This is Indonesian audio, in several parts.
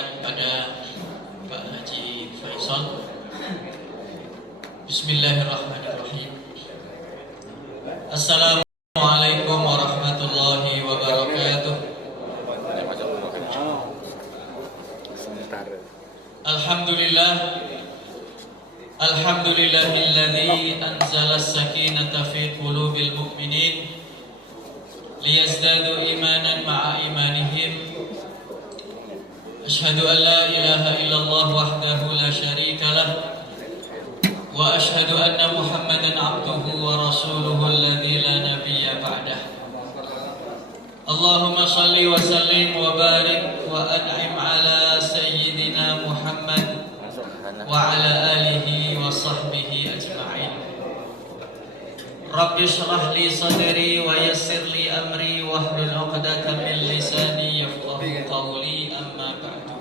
sampaikan kepada Pak Haji Faisal. Bismillahirrahmanirrahim. Assalamualaikum warahmatullahi wabarakatuh. Alhamdulillah, alhamdulillahilladzi anzala as-sakinata fi qulubil mu'minin liyazdadu imanan ma'a imanihim. Asyhadu an la ilaha illallah wahdahu la syarika lah wa asyhadu anna Muhammadan abduhu wa rasuluhu alladzi la nabiyya ba'dah. Allahumma shalli wa sallim wa barik wa an'im ala sayyidina Muhammad wa ala alihi wa sahbihi ajma'in. Rabbi shrah li sadri wa yassir li amri wahlul 'uqdatam min lisani yafqahu qawli, amma ba'du.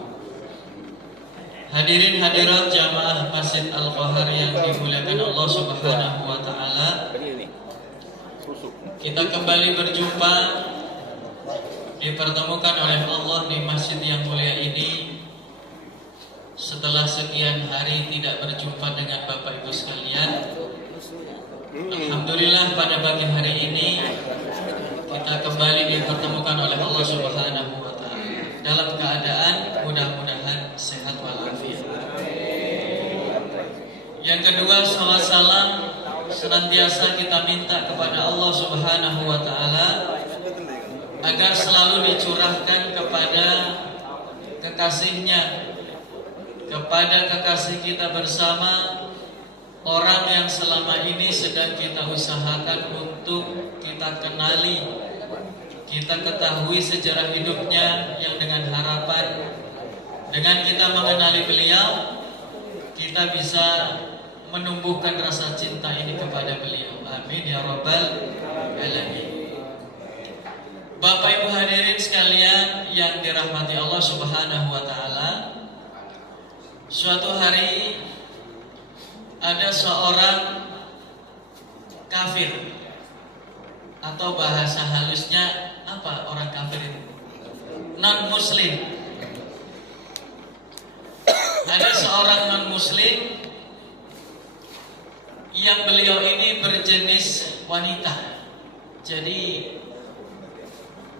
Hadirin hadirat jamaah Masjid Al-Qahar yang dimuliakan Allah Subhanahu wa taala. Kita kembali berjumpa, dipertemukan oleh Allah di masjid yang mulia ini setelah sekian hari tidak berjumpa dengan Bapak Ibu sekalian. Alhamdulillah pada pagi hari ini kita kembali dipertemukan oleh Allah Subhanahu wa taala dalam keadaan mudah-mudahan sehat walafiat. Yang kedua, salat salam senantiasa kita minta kepada Allah Subhanahu wa taala agar selalu dicurahkan kepada kekasihnya, kepada kekasih kita bersama, orang yang selama ini sedang kita usahakan untuk kita kenali, kita ketahui sejarah hidupnya, yang dengan harapan dengan kita mengenali beliau, kita bisa menumbuhkan rasa cinta ini kepada beliau. Amin ya rabbal alamin. Bapak Ibu hadirin sekalian yang dirahmati Allah Subhanahu wa taala, suatu hari ada seorang kafir, atau bahasa halusnya apa orang kafir itu? Non muslim. Ada seorang non muslim yang beliau ini berjenis wanita. Jadi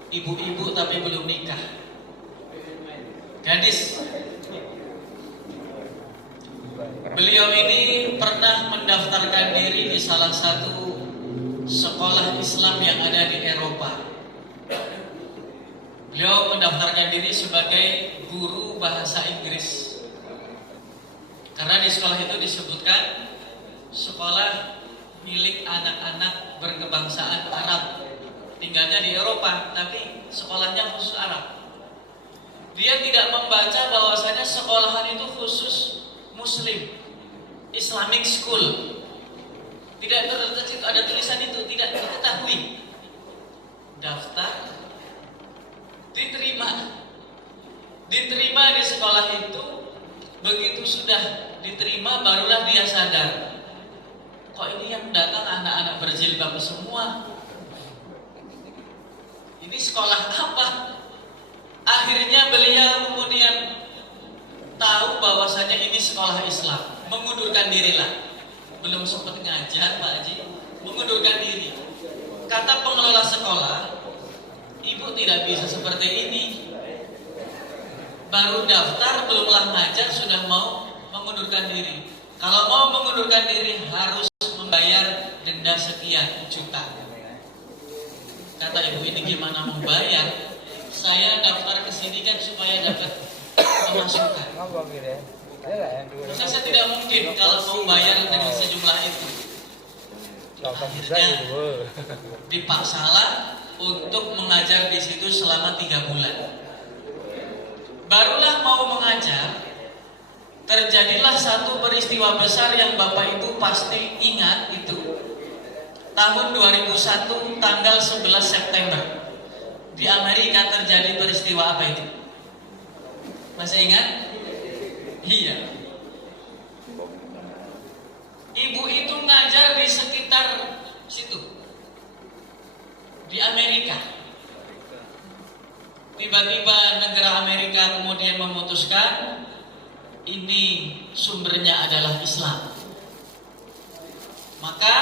ibu-ibu tapi belum nikah, gadis. Beliau ini pernah mendaftarkan diri di salah satu sekolah Islam yang ada di Eropa. Beliau mendaftarkan diri sebagai guru bahasa Inggris, karena di sekolah itu disebutkan sekolah milik anak-anak berkebangsaan Arab, tinggalnya di Eropa, tapi sekolahnya khusus Arab. Dia tidak membaca bahwasanya sekolahan itu khusus Muslim, Islamic School. Tidak terdapat ada tulisan itu, tidak diketahui. Daftar, diterima di sekolah itu. Begitu sudah diterima, barulah dia sadar, kok ini yang datang anak-anak berjilbab semua. Ini sekolah apa? Akhirnya beliau kemudian tahu bahwasanya ini sekolah Islam, mengundurkan dirilah. Belum sempat ngajar Pak Haji, mengundurkan diri. Kata pengelola sekolah, ibu tidak bisa seperti ini. Baru daftar, belumlah ngajar sudah mau mengundurkan diri. Kalau mau mengundurkan diri harus membayar denda sekian juta. Kata ibu, ini gimana membayar? Saya daftar ke sini kan supaya dapat pemasukan. Saya tidak mungkin kalau mau bayar dengan sejumlah itu. Akhirnya dipaksalah untuk mengajar di situ selama 3 bulan. Barulah mau mengajar, terjadilah satu peristiwa besar yang Bapak Ibu pasti ingat itu. Tahun 2001 tanggal 11 September di Amerika terjadi peristiwa apa itu? Masih ingat? Iya. Ibu itu ngajar di sekitar situ, di Amerika. Tiba-tiba negara Amerika kemudian memutuskan ini sumbernya adalah Islam. Maka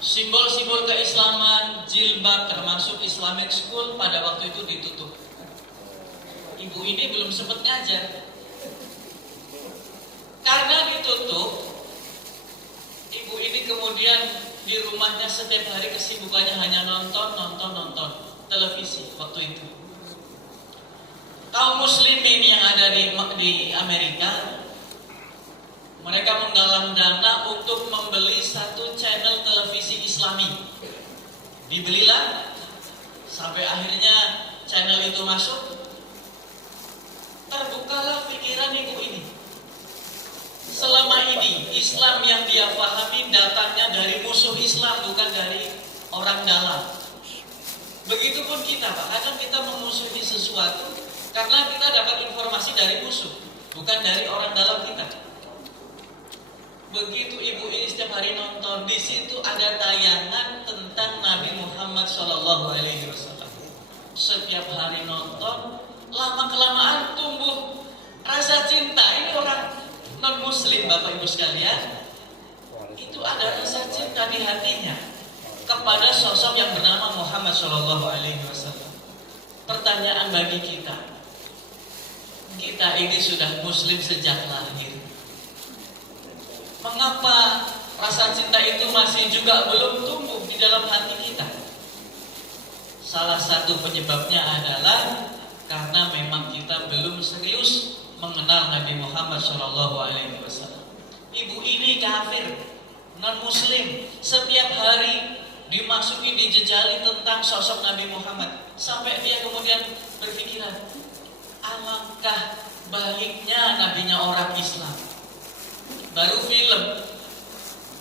simbol-simbol keislaman, jilbab termasuk Islamic School pada waktu itu ditutup. Ibu ini belum sempat ngajar. Karena ditutup, ibu ini kemudian di rumahnya setiap hari kesibukannya hanya nonton televisi waktu itu. Kaum muslimin yang ada di Amerika, mereka menggalang dana untuk membeli satu channel televisi Islami. Dibelilah sampai akhirnya channel itu masuk. Terbukalah pikiran ibu ini. Selama ini Islam yang dia pahami datangnya dari musuh Islam, bukan dari orang dalam. Begitupun kita, Pak. Kadang kita memusuhi sesuatu karena kita dapat informasi dari musuh, bukan dari orang dalam kita. Begitu ibu ini setiap hari nonton, di situ ada tayangan tentang Nabi Muhammad SAW. Setiap hari nonton, lama kelamaan tumbuh rasa cinta. Ini orang non muslim, Bapak Ibu sekalian, itu ada rasa cinta di hatinya kepada sosok yang bernama Muhammad SAW. Pertanyaan bagi kita ini sudah muslim sejak lahir. Mengapa rasa cinta itu masih juga belum tumbuh di dalam hati kita? Salah satu penyebabnya adalah karena memang kita belum serius mengenal Nabi Muhammad SAW. Ibu ini kafir, non muslim, setiap hari dimasuki, dijejali tentang sosok Nabi Muhammad, sampai dia kemudian berpikiran, alangkah baiknya nabinya orang Islam. Baru film,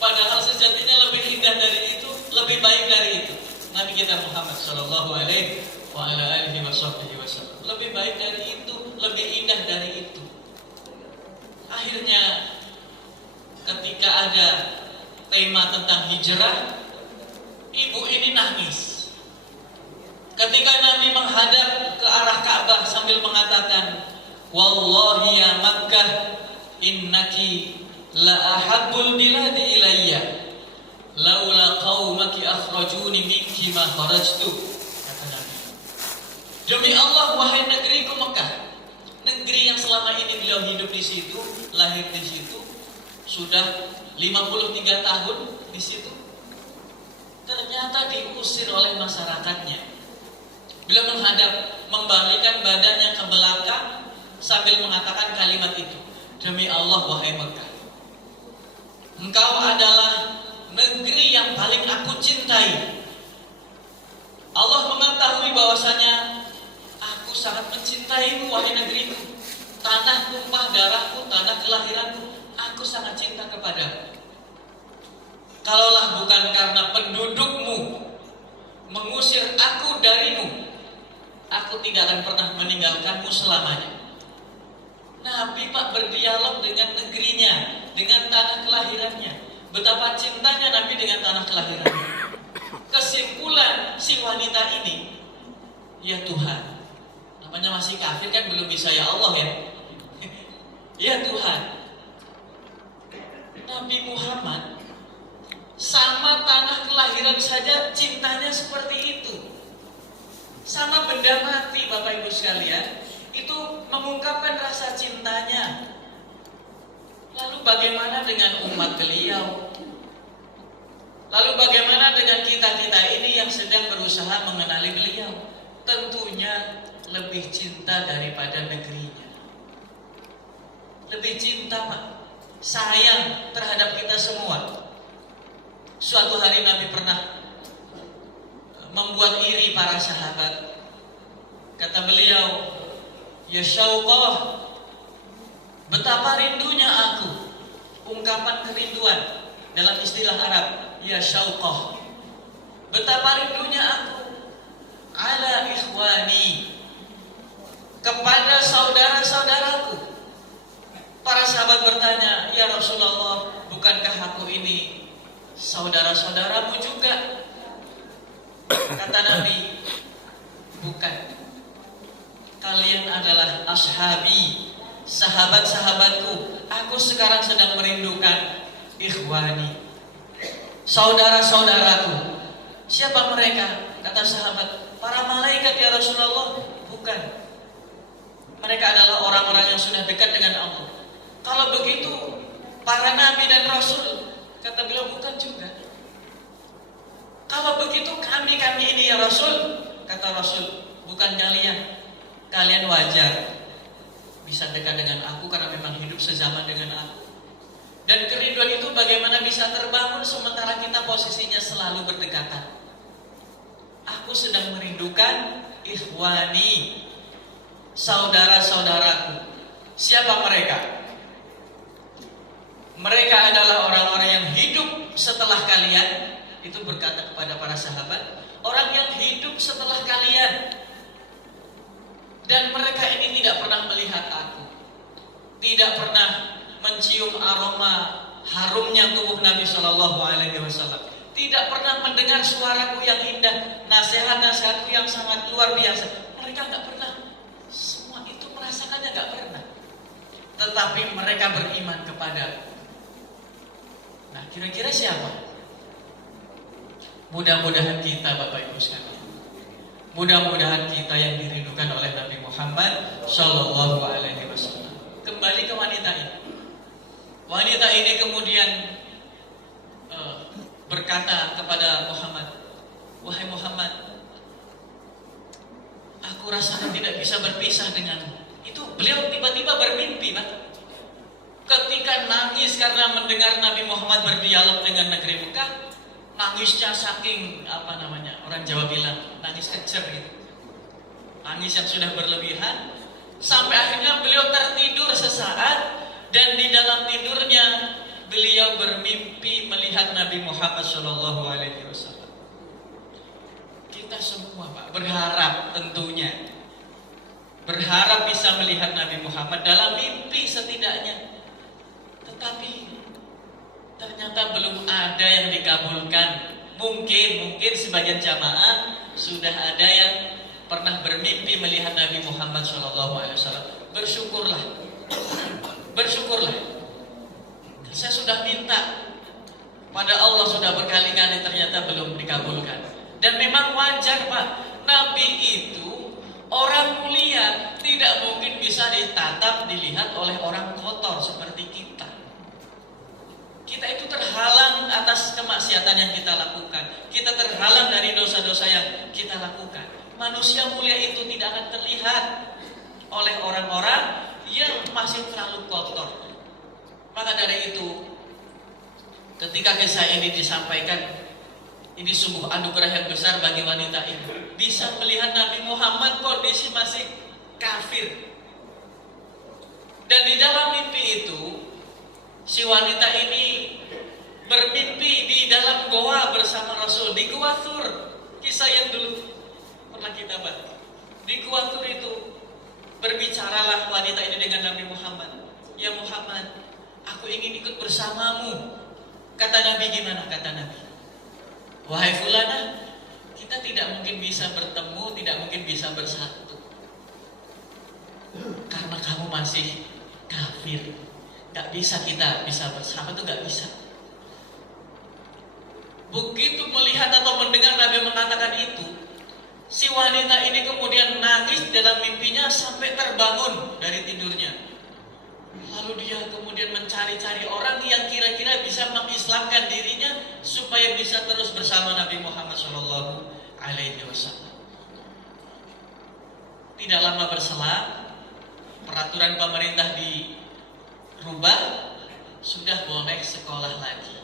padahal sejatinya lebih indah dari itu, lebih baik dari itu. Nabi kita Muhammad Sallallahu Alaihi Wasallam lebih baik dari itu, lebih indah dari itu. Akhirnya ketika ada tema tentang hijrah, ibu ini nangis. Ketika Nabi menghadap ke arah Ka'bah sambil mengatakan, Wallahi ya Makkah, innaki la ahabbul biladi ilayya laula qaumaki akhrajuni minki ma kharajtu. Kata Nabi, demi Allah, wahai negeriku Mekah, negeri yang selama ini beliau hidup di situ, lahir di situ, sudah 53 tahun di situ, ternyata diusir oleh masyarakatnya. Beliau menghadap, membalikkan badannya ke belakang sambil mengatakan kalimat itu, demi Allah wahai Mekah, engkau adalah negeri yang paling aku cintai. Allah mengetahui bahwasanya aku sangat mencintaimu wahai negeriku. Tanah tumpah darahku, tanah kelahiranku, aku sangat cinta kepadamu. Kalaulah bukan karena pendudukmu mengusir aku darimu, aku tidak akan pernah meninggalkanmu selamanya. Nabi Pak berdialog dengan negerinya, dengan tanah kelahirannya. Betapa cintanya Nabi dengan tanah kelahirannya. Kesimpulan si wanita ini, ya Tuhan, namanya masih kafir kan, belum bisa ya Allah ya. Ya Tuhan, Nabi Muhammad sama tanah kelahiran saja cintanya seperti itu. Sama benda mati, Bapak Ibu sekalian, itu mengungkapkan rasa cintanya. Lalu bagaimana dengan umat beliau? Lalu bagaimana dengan kita-kita ini yang sedang berusaha mengenali beliau? Tentunya lebih cinta daripada negerinya. Lebih cinta, Pak, sayang terhadap kita semua. Suatu hari Nabi pernah membuat iri para sahabat. Kata beliau, ya syauqah, betapa rindunya aku. Ungkapan kerinduan dalam istilah Arab, ya syauqah, betapa rindunya aku ala ikhwani, kepada saudara-saudaraku. Para sahabat bertanya, ya Rasulullah, bukankah aku ini saudara-saudaramu juga? Kata Nabi, bukan. kalian adalah ashabi, sahabat-sahabatku. Aku sekarang sedang merindukan ikhwani, saudara-saudaraku. Siapa mereka? Kata sahabat, para malaikat ya Rasulullah. Bukan. Mereka adalah orang-orang yang sudah dekat dengan Allah. Kalau begitu, para nabi dan rasul. Kata beliau, bukan juga. Kalau begitu kami ini ya Rasul. Kata Rasul, bukan kalian. Kalian wajar bisa dekat dengan aku karena memang hidup sezaman dengan aku. Dan kerinduan itu bagaimana bisa terbangun sementara kita posisinya selalu berdekatan. Aku sedang merindukan ikhwani, saudara-saudaraku. Siapa mereka? Mereka adalah orang-orang yang hidup setelah kalian. Itu berkata kepada para sahabat, orang yang hidup setelah kalian. Dan mereka ini tidak pernah melihat aku, tidak pernah mencium aroma harumnya tubuh Nabi Shallallahu Alaihi Wasallam, tidak pernah mendengar suaraku yang indah, nasihat-nasihatku yang sangat luar biasa. Mereka nggak pernah. Semua itu merasakannya nggak pernah. Tetapi mereka beriman kepadaku. Nah, kira-kira siapa? Mudah-mudahan kita, Bapak Ibu sekalian, mudah-mudahan kita yang dirindukan oleh Nabi Muhammad Shallallahu Alaihi Wasallam. Kembali ke wanita ini. Wanita ini kemudian berkata kepada Muhammad, wahai Muhammad, aku rasakan tidak bisa berpisah denganmu. Itu beliau tiba-tiba bermimpi, Pak. Ketika nangis karena mendengar Nabi Muhammad berdialog dengan negeri Mekah, nangisnya saking orang Jawa bilang nangis kecer gitu, nangis yang sudah berlebihan, sampai akhirnya beliau tertidur sesaat, dan di dalam tidurnya beliau bermimpi melihat Nabi Muhammad Shallallahu Alaihi Wasallam. Kita semua, Pak, berharap, tentunya berharap bisa melihat Nabi Muhammad dalam mimpi setidaknya, tetapi ternyata belum ada yang dikabulkan. Mungkin sebagian jamaah sudah ada yang pernah bermimpi melihat Nabi Muhammad SAW. Bersyukurlah. Saya sudah minta pada Allah sudah berkali-kali, ternyata belum dikabulkan. Dan memang wajar, Pak. Nabi itu orang mulia, tidak mungkin bisa ditatap, dilihat oleh orang kotor seperti kita. Kita itu terhalang atas kemaksiatan yang kita lakukan. Kita terhalang dari dosa-dosa yang kita lakukan. Manusia mulia itu tidak akan terlihat oleh orang-orang yang masih terlalu kotor. Maka dari itu, ketika kisah ini disampaikan, ini sungguh anugerah yang besar bagi wanita ini. Bisa melihat Nabi Muhammad kondisi masih kafir. Dan di dalam mimpi itu, si wanita ini bermimpi di dalam goa bersama Rasul, di Gua Thur. Kisah yang dulu pernah kita baca. Di Gua Thur itu berbicaralah wanita ini dengan Nabi Muhammad. Ya Muhammad, aku ingin ikut bersamamu. Kata Nabi, gimana? Kata Nabi, wahai fulana, kita tidak mungkin bisa bertemu, tidak mungkin bisa bersatu, karena kamu masih kafir. Gak bisa kita bisa bersama, itu gak bisa. Begitu melihat atau mendengar Nabi mengatakan itu, si wanita ini kemudian nangis dalam mimpinya sampai terbangun dari tidurnya. Lalu dia kemudian mencari-cari orang yang kira-kira bisa mengislamkan dirinya supaya bisa terus bersama Nabi Muhammad SAW. Tidak lama berselang, peraturan pemerintah dirubah, sudah boleh sekolah lagi.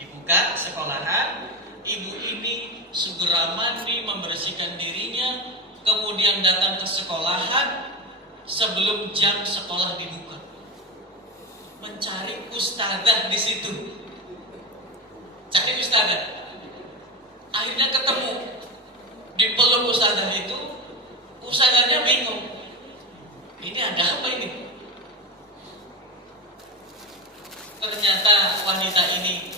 Dibuka sekolahan, ibu ini segera mandi, membersihkan dirinya, kemudian datang ke sekolahan sebelum jam sekolah dibuka, mencari ustadzah di situ. Cari ustadzah. Akhirnya ketemu, dipeluk ustadzah itu. Ustadzahnya bingung, ini ada apa ini? Ternyata wanita ini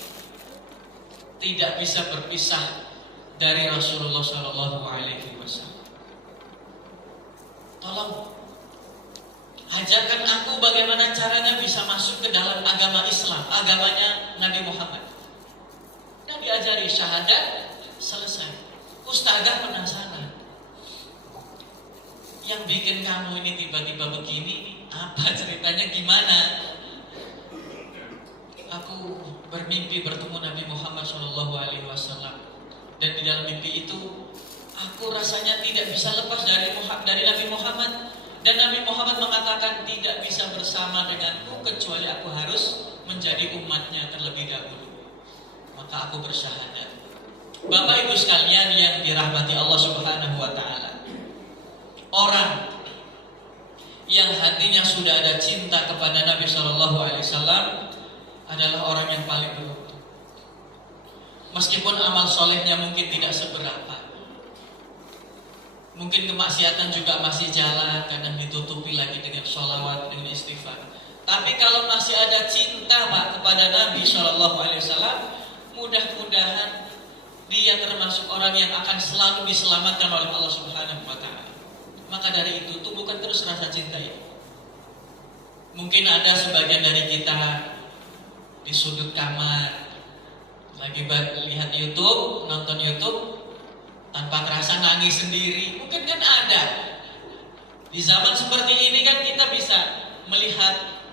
tidak bisa berpisah dari Rasulullah SAW. tolong ajarkan aku bagaimana caranya bisa masuk ke dalam agama Islam, agamanya Nabi Muhammad. Dan diajari syahadat, selesai. Ustazah penasaran, yang bikin kamu ini tiba-tiba begini, apa ceritanya, gimana? Aku bermimpi bertemu Nabi Muhammad SAW, dan di dalam mimpi itu aku rasanya tidak bisa lepas dari Nabi Muhammad, dan Nabi Muhammad mengatakan tidak bisa bersama denganku kecuali aku harus menjadi umatnya terlebih dahulu. Maka aku bersyahadat. Bapak Ibu sekalian yang dirahmati Allah Subhanahu wa taala, orang yang hatinya sudah ada cinta kepada Nabi SAW adalah orang yang paling beruntung. Meskipun amal solehnya mungkin tidak seberapa, mungkin kemaksiatan juga masih jalan, kadang ditutupi lagi dengan sholawat, dengan istighfar. Tapi kalau masih ada cinta Pak kepada Nabi SAW, mudah-mudahan dia termasuk orang yang akan selalu diselamatkan oleh Allah Subhanahu wa taala. Maka dari itu tumbuhkan terus rasa cinta itu. Mungkin ada sebagian dari kita di sudut kamar lagi lihat YouTube, nonton YouTube, tanpa terasa nangis sendiri. Mungkin kan ada. Di zaman seperti ini kan kita bisa melihat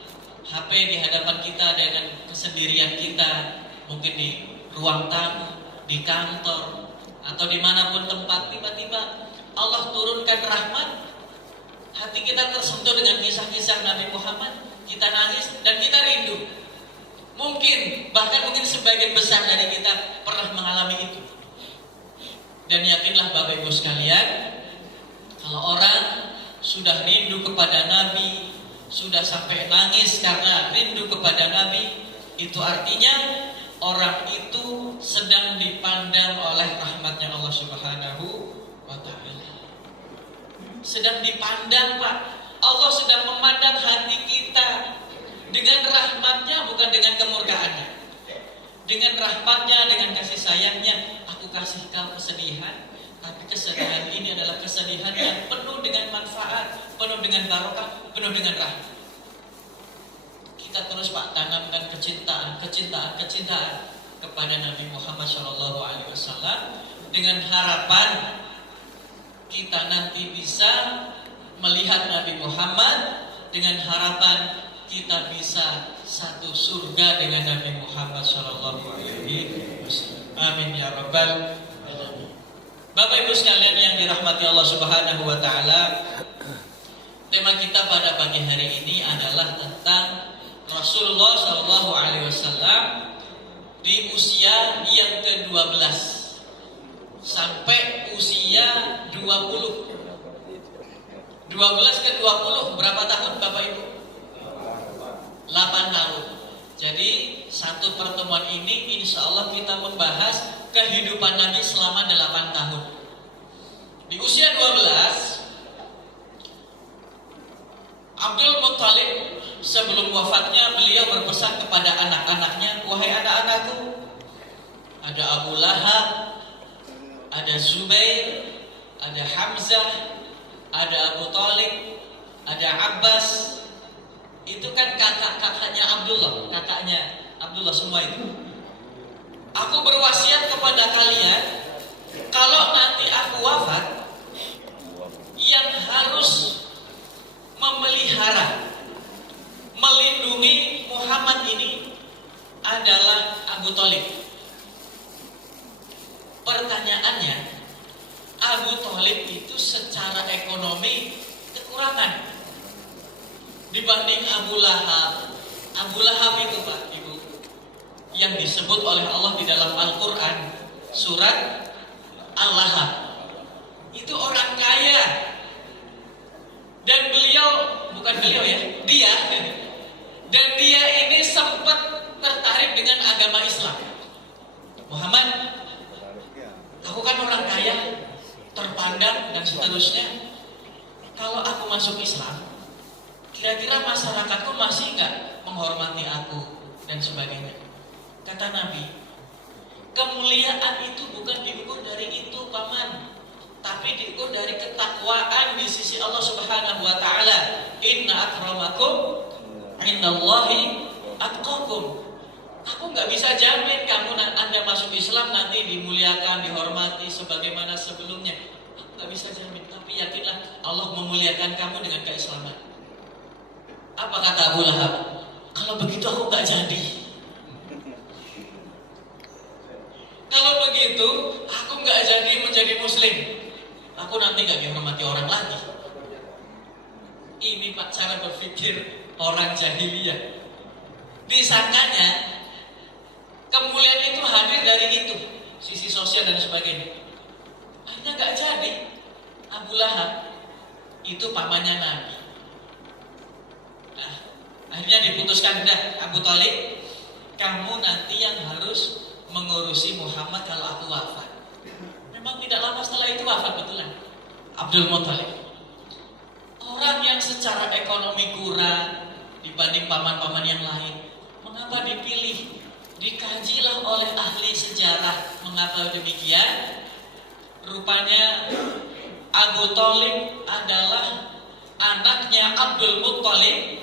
HP di hadapan kita dengan kesendirian kita, mungkin di ruang tamu, di kantor, atau dimanapun tempat. Tiba-tiba Allah turunkan rahmat, hati kita tersentuh dengan kisah-kisah Nabi Muhammad, kita nangis dan kita rindu. Mungkin, bahkan mungkin sebagian besar dari kita pernah mengalami itu. Dan yakinlah Bapak Ibu sekalian, kalau orang sudah rindu kepada Nabi, sudah sampai nangis karena rindu kepada Nabi, itu artinya orang itu sedang dipandang oleh rahmatnya Allah Subhanahu wa ta'ala. Sedang dipandang Pak. Allah sedang memandang hati kita dengan rahmatnya, bukan dengan kemurkaannya. Dengan rahmatnya, dengan kasih sayangnya. Aku kasih kau kesedihan, tapi kesedihan ini adalah kesedihan yang penuh dengan manfaat, penuh dengan barokah, penuh dengan rahmat. Kita terus Pak tanamkan kecintaan kepada Nabi Muhammad SAW, dengan harapan kita nanti bisa melihat Nabi Muhammad, dengan harapan kita bisa satu surga dengan Nabi Muhammad SAW. Amin ya rabbal alamin. Bapak Ibu sekalian yang dirahmati Allah Subhanahu wa taala, tema kita pada pagi hari ini adalah tentang Rasulullah SAW di usia yang ke-12 sampai usia 20. 12 ke 20 berapa tahun Bapak Ibu? 8 tahun. Jadi satu pertemuan ini insya Allah kita membahas kehidupan Nabi selama 8 tahun. Di usia 12, Abdul Muttalib sebelum wafatnya beliau berpesan kepada anak-anaknya, wahai anak-anakku, ada Abu Lahab, ada Zubair, ada Hamzah, ada Abu Thalib, ada Abbas. Itu kan kakak-kakaknya Abdullah semua itu. Aku berwasiat kepada kalian, kalau nanti aku wafat, yang harus memelihara, melindungi Muhammad ini adalah Abu Thalib. Pertanyaannya, Abu Thalib itu secara ekonomi kekurangan dibanding Abu Lahab. Abu Lahab itu Pak Ibu, yang disebut oleh Allah di dalam Al-Quran surat Al-Lahab, itu orang kaya. Dan dia dan dia ini sempat tertarik dengan agama Islam. Muhammad, aku kan orang kaya, terpandang dan seterusnya. Kalau aku masuk Islam, kira-kira masyarakatku masih enggak menghormati aku dan sebagainya. Kata Nabi, kemuliaan itu bukan diukur dari itu, paman. tapi diukur dari ketakwaan di sisi Allah Subhanahu wa taala. Inna akramakum indallahi atqakum. Aku nggak bisa jamin Anda masuk Islam nanti dimuliakan, dihormati sebagaimana sebelumnya. Aku nggak bisa jamin, tapi yakinlah Allah memuliakan kamu dengan keislaman. Apa kata Abu Lahab? Kalau begitu aku nggak jadi. Kalau begitu aku nggak jadi menjadi Muslim. Aku nanti nggak dihormati orang lagi. Ini Pak cara berpikir orang jahiliyah. Disangkanya kemuliaan itu hadir dari itu, sisi sosial dan sebagainya. Akhirnya nggak jadi. Abu Lahab itu pamannya Nabi. Nah, akhirnya diputuskan, dah Abu Thalib, kamu nanti yang harus mengurusi Muhammad kalau aku wafat. Memang tidak lama setelah itu wafat betulan Abdul Muthalib. Orang yang secara ekonomi kurang dibanding paman-paman yang lain, mengapa dipilih? Dikajilah oleh ahli sejarah mengapa demikian. Rupanya Abu Thalib adalah anaknya Abdul Muthalib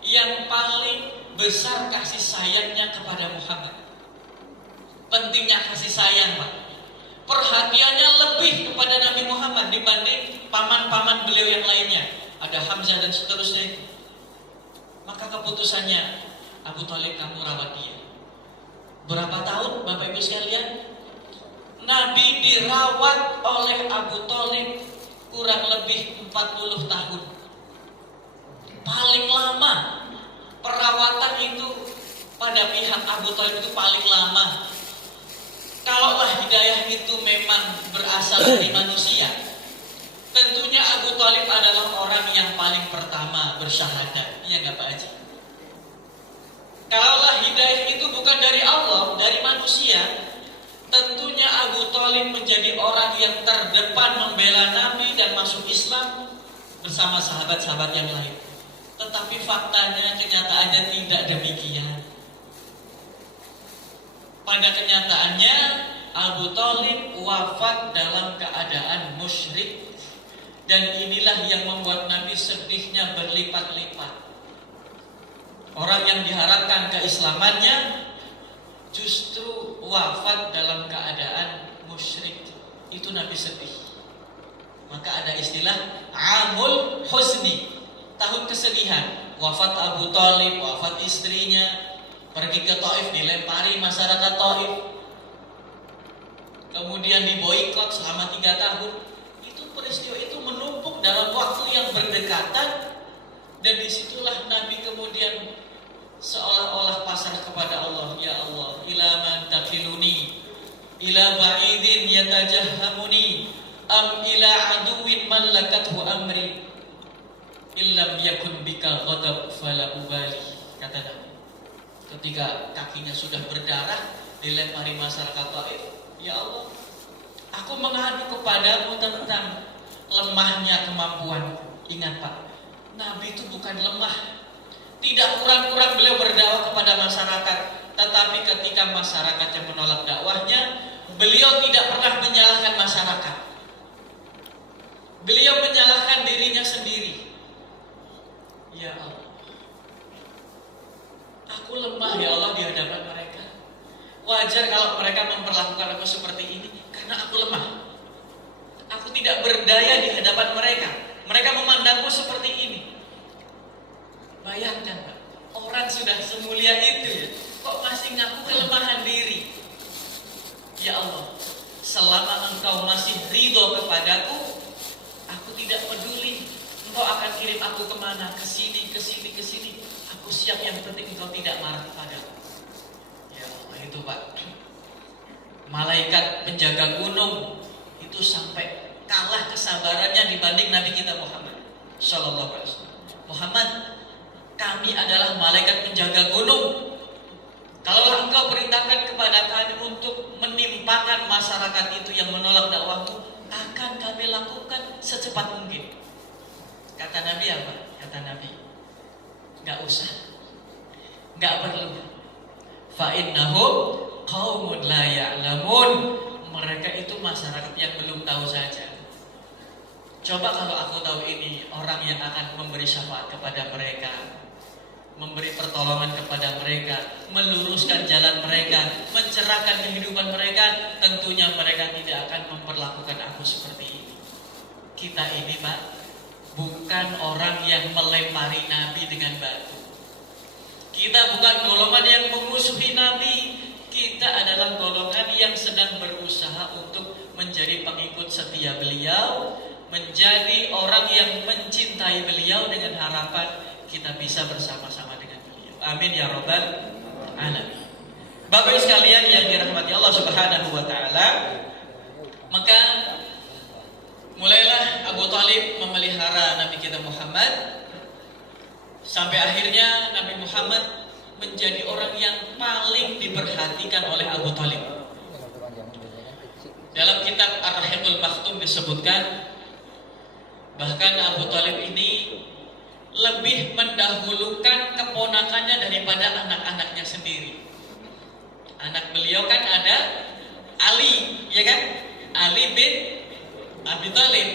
yang paling besar kasih sayangnya kepada Muhammad. Pentingnya kasih sayang, Pak. Perhatiannya lebih kepada Nabi Muhammad dibanding paman-paman beliau yang lainnya. Ada Hamzah dan seterusnya. Maka keputusannya, Abu Thalib kamu rawat dia. Berapa tahun Bapak Ibu sekalian? Nabi dirawat oleh Abu Thalib kurang lebih 40 tahun. Paling lama perawatan itu pada pihak Abu Thalib itu paling lama. Kalaulah hidayah itu memang berasal dari manusia, tentunya Abu Thalib adalah orang yang paling pertama bersyahadat. Iya nggak Pak Haji? Kalaulah hidayah itu bukan dari Allah, dari manusia, tentunya Abu Thalib menjadi orang yang terdepan membela Nabi dan masuk Islam bersama sahabat-sahabat yang lain. Tetapi faktanya, kenyataannya tidak demikian. Pada kenyataannya Abu Thalib wafat dalam keadaan musyrik, dan inilah yang membuat Nabi sedihnya berlipat-lipat. Orang yang diharapkan keislamannya justru wafat dalam keadaan musyrik. Itu Nabi sedih. Maka ada istilah Amul Huzni, tahun kesedihan. Wafat Abu Thalib, wafat istrinya, pergi ke Taif, dilempari masyarakat Taif, kemudian diboikot selama 3 tahun. Itu peristiwa itu menumpuk dalam waktu yang berdekatan, dan disitulah Nabi kemudian seolah-olah pasrah kepada Allah. Ya Allah, ila man takiluni, ila ba'idin yatajahhamuni, am ila aduwin malakathu amri, illam yakun bika ghadab fala ubali. Kata Nabi ketika kakinya sudah berdarah, dilempari masyarakat Taif. Ya Allah, aku mengadu kepadamu tentang lemahnya kemampuanku. Ingat Pak, Nabi itu bukan lemah. Tidak kurang-kurang beliau berdakwah kepada masyarakat, tetapi ketika masyarakat yang menolak dakwahnya, beliau tidak pernah menyalahkan masyarakat. Beliau menyalahkan dirinya sendiri. Ya Allah, aku lemah ya Allah di hadapan mereka. Wajar kalau mereka memperlakukan aku seperti ini, karena aku lemah. Aku tidak berdaya di hadapan mereka. Mereka memandangku seperti ini. Bayangkan Pak, orang sudah semulia itu ya, kok masih ngaku kelemahan diri. Ya Allah, selama Engkau masih ridho kepadaku, aku tidak peduli Engkau akan kirim aku kemana, ke sini. Aku siap, yang penting Engkau tidak marah kepadaku. Ya Allah, itu Pak, malaikat penjaga gunung itu sampai kalah kesabarannya dibanding Nabi kita Muhammad Sallallahu Alaihi Wasallam. Muhammad, kami adalah malaikat penjaga gunung. Kalau Engkau perintahkan kepada kami untuk menimpakan masyarakat itu yang menolak dakwahmu, akan kami lakukan secepat mungkin. Kata Nabi apa? Kata Nabi, nggak usah, nggak perlu. Fa innahum qaumun la ya'lamun. Mereka itu masyarakat yang belum tahu saja. Coba kalau aku tahu ini orang yang akan memberi syafaat kepada mereka, memberi pertolongan kepada mereka, meluruskan jalan mereka, mencerahkan kehidupan mereka, tentunya mereka tidak akan memperlakukan aku seperti ini. Kita ini Pak, bukan orang yang melempari Nabi dengan batu. Kita bukan golongan yang memusuhi Nabi. Kita adalah golongan yang sedang berusaha untuk menjadi pengikut setia beliau, menjadi orang yang mencintai beliau dengan harapan kita bisa bersama-sama dengan beliau. Amin ya rabbal alamin. Bapak sekalian yang dirahmati Allah Subhanahu wa taala, maka mulailah Abu Thalib memelihara Nabi kita Muhammad sampai akhirnya Nabi Muhammad menjadi orang yang paling diperhatikan oleh Abu Thalib. Dalam kitab Ar-Rahiqul Maktum disebutkan bahkan Abu Thalib ini lebih mendahulukan keponakannya daripada anak-anaknya sendiri. Anak beliau kan ada Ali, ya kan? Ali bin Abi Thalib.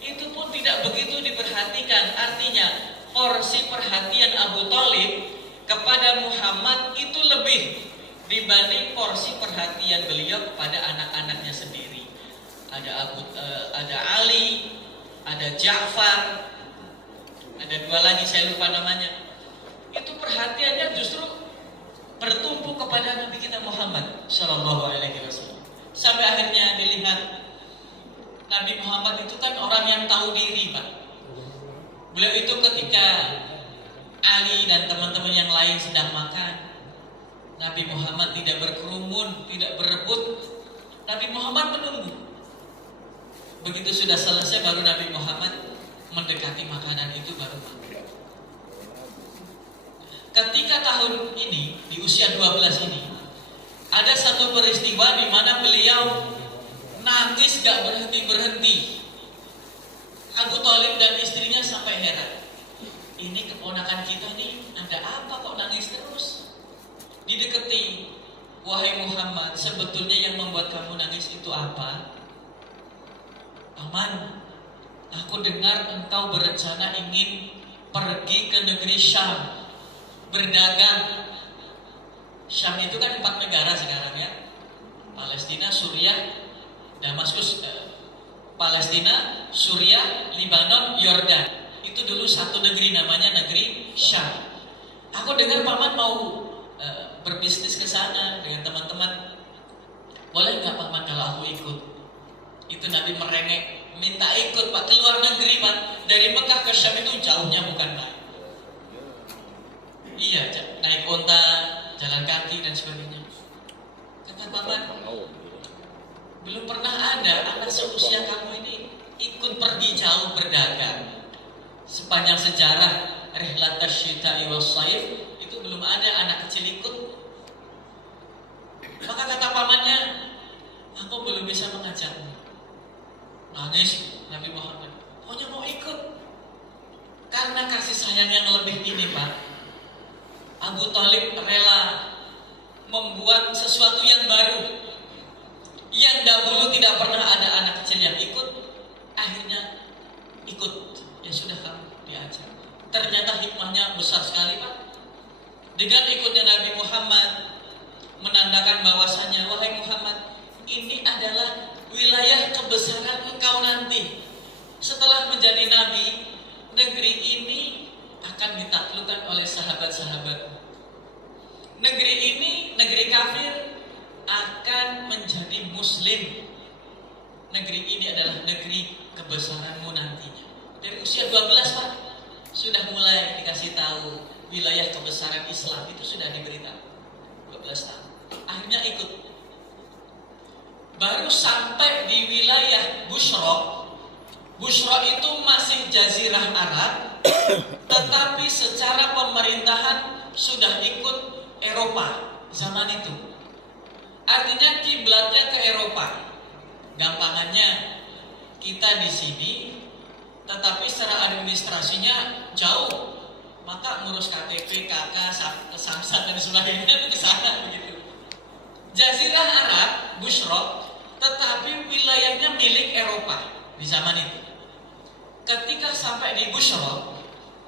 Itu pun tidak begitu diperhatikan. Artinya porsi perhatian Abu Thalib kepada Muhammad itu lebih dibanding porsi perhatian beliau kepada anak-anaknya sendiri. Ada Ali, ada Ja'far, ada dua lagi saya lupa namanya. Itu perhatiannya justru bertumpu kepada Nabi kita Muhammad Shallallahu Alaihi Wasallam. Sampai akhirnya dilihat Nabi Muhammad itu kan orang yang tahu diri Pak. Beliau itu ketika Ali dan teman-teman yang lain sedang makan, Nabi Muhammad tidak berkerumun, tidak berebut. Nabi Muhammad menunggu. Begitu sudah selesai baru Nabi Muhammad mendekati makanan itu baru makan. Ketika tahun ini, di usia 12 ini, ada satu peristiwa di mana beliau nangis gak berhenti-berhenti. Abu Thalib dan istrinya sampai heran. Ini keponakan kita nih, ada apa kok nangis terus? Dideketi, wahai Muhammad, sebetulnya yang membuat kamu nangis itu apa? Paman, aku dengar engkau berencana ingin pergi ke negeri Syam, berdagang. Syam itu kan 4 negara sekarang ya. Palestina, Suriah, Damaskus, Palestina, Suriah, Libanon, Yordan. Itu dulu satu negeri namanya negeri Syam. Aku dengar paman mau berbisnis ke sana dengan teman-teman. Boleh nggak paman kalau aku ikut? Itu Nabi merengek, minta ikut Pak, keluar negeri Pak. Dari Mekah ke Syam itu jauhnya bukan main. Iya, naik onta, jalan kaki dan sebagainya. Kata paman, belum pernah ada anak seusia kamu ini ikut pergi jauh berdagang. Sepanjang sejarah Rihlat Asy-Syita'i was-Shaif itu belum ada anak kecil ikut. Maka kata pamannya, aku belum bisa mengajakmu. Nangis Nabi Muhammad, pokoknya mau ikut. Karena kasih sayang yang lebih ini Pak, Abu Thalib rela membuat sesuatu yang baru. Yang dahulu tidak pernah ada anak kecil yang ikut, akhirnya ikut. Ya sudah kamu diajak. Ternyata hikmahnya besar sekali Pak. Dengan ikutnya Nabi Muhammad menandakan bahwasanya, wahai Muhammad, ini adalah wilayah kebesaran engkau nanti. Setelah menjadi Nabi, negeri ini akan ditaklukkan oleh sahabat-sahabat. Negeri ini, negeri kafir, akan menjadi Muslim. Negeri ini adalah negeri kebesaranmu nantinya. Dari usia 12 Pak, sudah mulai dikasih tahu wilayah kebesaran Islam itu sudah diberitahu. 12 tahun. Akhirnya ikut. Baru sampai di wilayah Bushra. Bushra itu masih jazirah Arab, tetapi secara pemerintahan sudah ikut Eropa zaman itu. Artinya kiblatnya ke Eropa. Gampangannya kita di sini, tetapi secara administrasinya jauh. Maka ngurus KTP, KK, Samsat dan sebagainya itu ke sana begitu. Jazirah Arab, Bushra, tetapi wilayahnya milik Eropa di zaman itu. Ketika sampai di Bushra,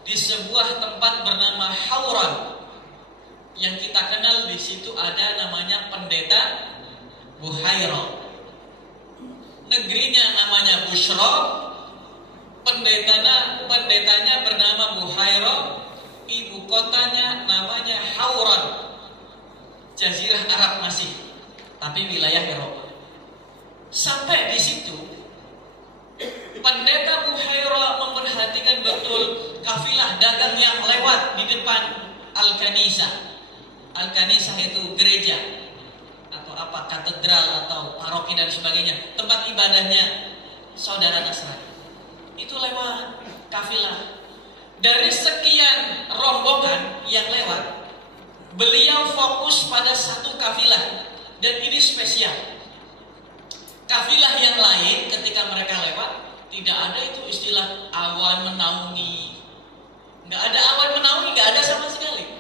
di sebuah tempat bernama Hauran, yang kita kenal di situ ada namanya pendeta Buhairah. Negerinya namanya Bushra, pendetanya bernama Buhairah, ibu kotanya namanya Hauran. Jazirah Arab masih, tapi wilayah Eropa. Sampai di situ, pendeta Buhairah memperhatikan betul kafilah dagang yang lewat di depan Al-Kanisah. Al-Kanisah itu gereja atau apa, katedral atau paroki dan sebagainya, tempat ibadahnya saudara Nasrani. Itu lewat kafilah. Dari sekian rombongan yang lewat, beliau fokus pada satu kafilah, dan ini spesial. Kafilah yang lain ketika mereka lewat, tidak ada itu istilah awan menaungi. Nggak ada awan menaungi, nggak ada sama sekali.